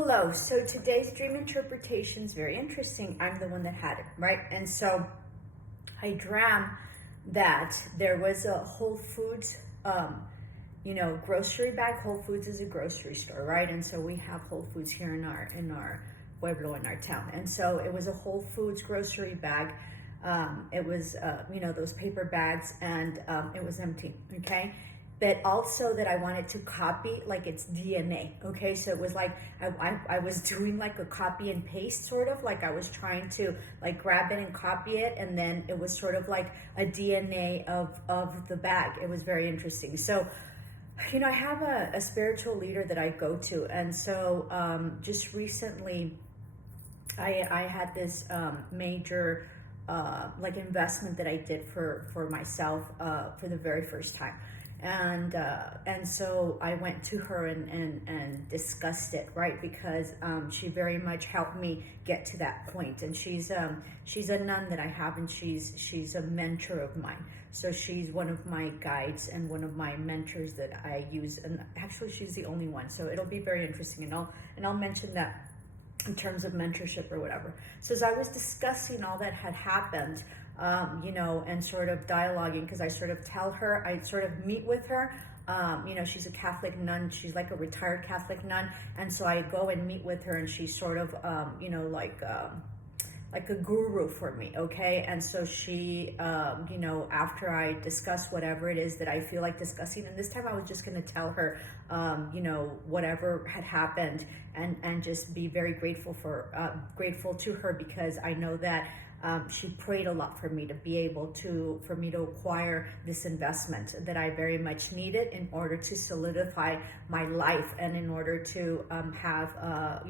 Hello. So today's dream interpretation is very interesting. I'm the one that had it, right? And so I dreamt that there was a Whole Foods, grocery bag. Whole Foods is a grocery store, right? And so we have Whole Foods here in our pueblo, in our town. And so it was a Whole Foods grocery bag. It was, those paper bags, and it was empty. Okay. But also that I wanted to copy like its DNA. Okay, so it was like I was doing like a copy and paste, sort of like I was trying to like grab it and copy it, and then it was sort of like a DNA of the bag. It was very interesting. So I have a spiritual leader that I go to, and so just recently I had this major investment that I did for myself for the very first time. And so I went to her and discussed it, right? Because she very much helped me get to that point. And she's a nun that I have, and she's a mentor of mine. So she's one of my guides and one of my mentors that I use. And actually, she's the only one. So it'll be very interesting, and I'll mention that in terms of mentorship or whatever. So as I was discussing all that had happened, and sort of dialoguing, because I sort of tell her, I sort of meet with her. She's a Catholic nun. She's like a retired Catholic nun. And so I go and meet with her, and she's sort of, like a guru for me, okay? And so she, after I discuss whatever it is that I feel like discussing, and this time I was just gonna tell her, whatever had happened, and just be very grateful to her, because I know that she prayed a lot for me to be able for me to acquire this investment that I very much needed in order to solidify my life, and in order to have a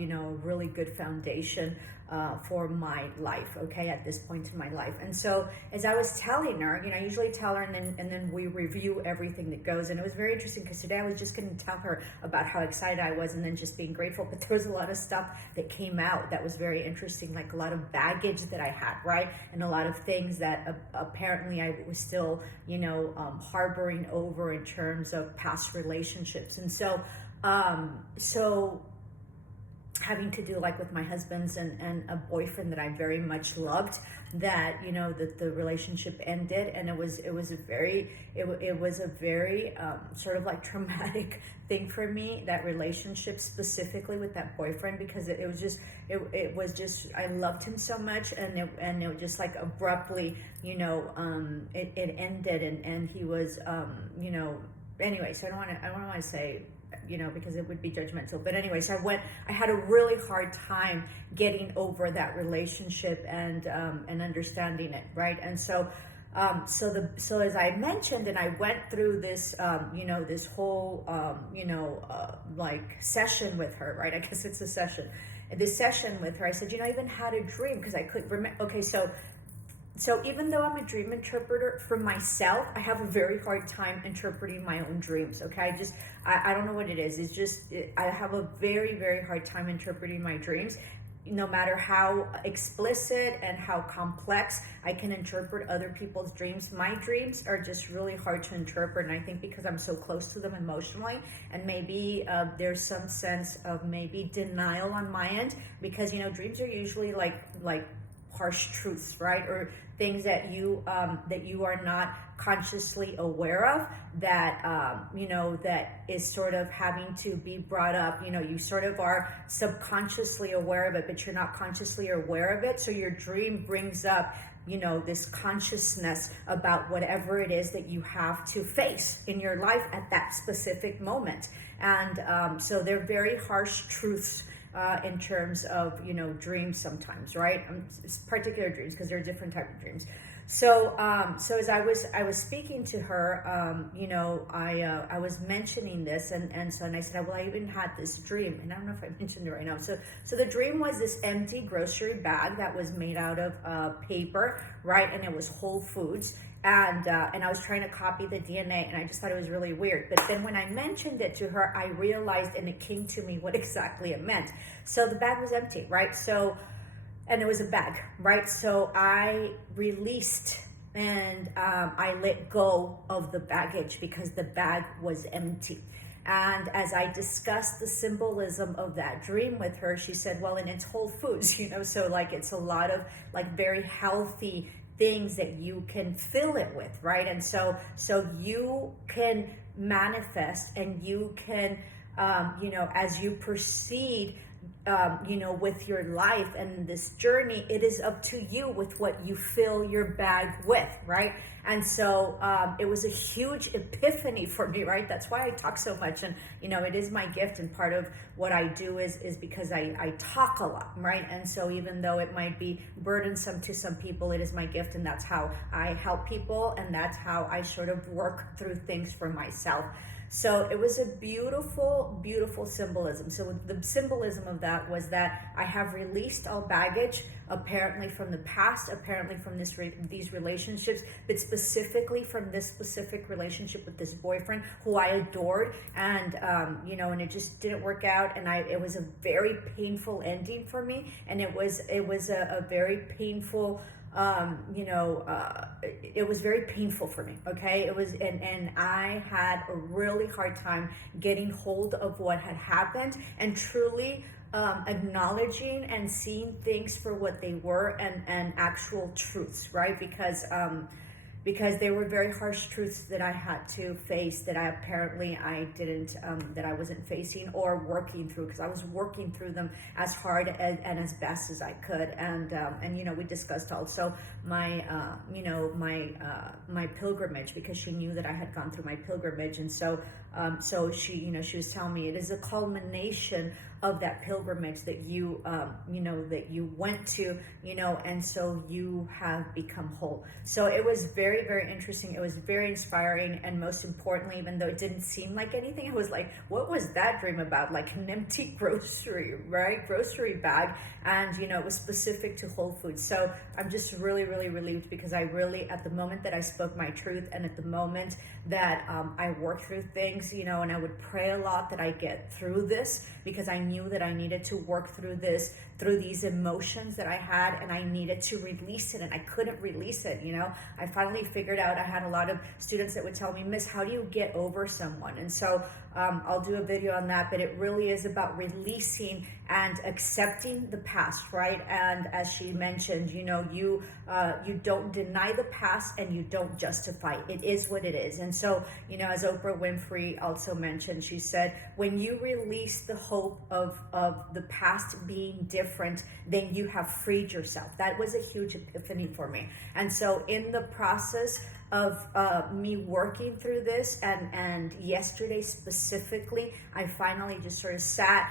really good foundation for my life, okay, at this point in my life. And so as I was telling her, I usually tell her, and then we review everything that goes. And it was very interesting, because today I was just going to tell her about how excited I was, and then just being grateful. But there was a lot of stuff that came out that was very interesting, like a lot of baggage that I had, right? And a lot of things that apparently I was still, harboring over in terms of past relationships. And so, having to do like with my husband's and a boyfriend that I very much loved, that that the relationship ended, and it was a very sort of like traumatic thing for me, that relationship specifically with that boyfriend, because it was just I loved him so much, and it just like abruptly it ended, and he was anyways, I don't want to say because it would be judgmental. But anyways, I had a really hard time getting over that relationship and understanding it, right? And so as I mentioned, and I went through this this whole like session with her, right? I guess it's a session. This session with her, I said, I even had a dream, because I couldn't remember. Okay, so even though I'm a dream interpreter for myself, I have a very hard time interpreting my own dreams, okay? I don't know what it is. It's just, I have a very, very hard time interpreting my dreams. No matter how explicit and how complex I can interpret other people's dreams, my dreams are just really hard to interpret. And I think because I'm so close to them emotionally, and maybe there's some sense of maybe denial on my end, because, dreams are usually like harsh truths, right? Or things that you are not consciously aware of, that that is sort of having to be brought up. You sort of are subconsciously aware of it, but you're not consciously aware of it. So your dream brings up this consciousness about whatever it is that you have to face in your life at that specific moment. And so they're very harsh truths in terms of dreams sometimes, right? Particular dreams, because there are different types of dreams. So as I was speaking to her, I was mentioning this, and I said, well, I even had this dream, and I don't know if I mentioned it right now. So the dream was this empty grocery bag that was made out of paper, right? And it was Whole Foods. And I was trying to copy the DNA, and I just thought it was really weird. But then when I mentioned it to her, I realized, and it came to me what exactly it meant. So the bag was empty, right? And it was a bag, right? So I released, and I let go of the baggage, because the bag was empty. And as I discussed the symbolism of that dream with her, she said, well, and it's Whole Foods, so like it's a lot of like very healthy things that you can fill it with, right? And so you can manifest, and you can as you proceed with your life and this journey, it is up to you with what you fill your bag with, right? And so it was a huge epiphany for me, right? That's why I talk so much. And, it is my gift. And part of what I do is because I talk a lot, right? And so even though it might be burdensome to some people, it is my gift. And that's how I help people. And that's how I sort of work through things for myself. So it was a beautiful, beautiful symbolism. So the symbolism of that was that I have released all baggage, apparently from the past, apparently from these relationships, but specifically from this specific relationship with this boyfriend who I adored, and and it just didn't work out, and it was a very painful ending for me, and it was a very painful. It was very painful for me. Okay, it was, and I had a really hard time getting hold of what had happened and truly acknowledging and seeing things for what they were, and actual truths, right? Because they were very harsh truths that I had to face, that I didn't, that I wasn't facing or working through, because I was working through them as hard and as best as I could. And we discussed also my my pilgrimage, because she knew that I had gone through my pilgrimage. And so she was telling me it is a culmination of that pilgrimage that you went to, and so you have become whole. So it was very, very interesting. It was very inspiring. And most importantly, even though it didn't seem like anything, it was like, what was that dream about? Like an empty grocery bag. And, it was specific to Whole Foods. So I'm just really, really relieved, because I really, at the moment that I spoke my truth, and at the moment that I worked through things, and I would pray a lot that I get through this, because I knew that I needed to work through these emotions that I had, and I needed to release it, and I couldn't release it. I finally figured out. I had a lot of students that would tell me, Miss, how do you get over someone? And so I'll do a video on that, but it really is about releasing and accepting the past, right? And as she mentioned, you don't deny the past, and you don't justify it. It is what it is. And so, as Oprah Winfrey also mentioned, she said, when you release the hope of the past being different, then you have freed yourself. That was a huge epiphany for me. And so in the process of me working through this, and yesterday specifically, I finally just sort of sat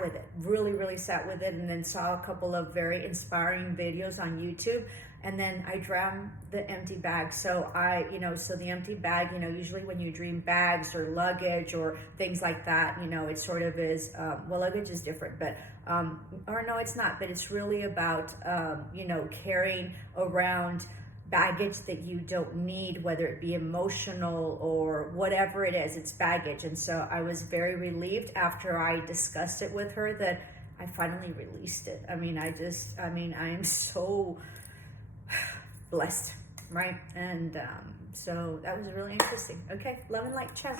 with it, really sat with it, and then saw a couple of very inspiring videos on YouTube. And then I drowned the empty bag. So so the empty bag, usually when you dream bags or luggage or things like that, it sort of is, luggage is different, but, or no, it's not, but it's really about, carrying around baggage that you don't need, whether it be emotional or whatever it is, it's baggage. And so I was very relieved after I discussed it with her that I finally released it. I am so blessed, right? And so that was really interesting. Okay, love and light, ciao.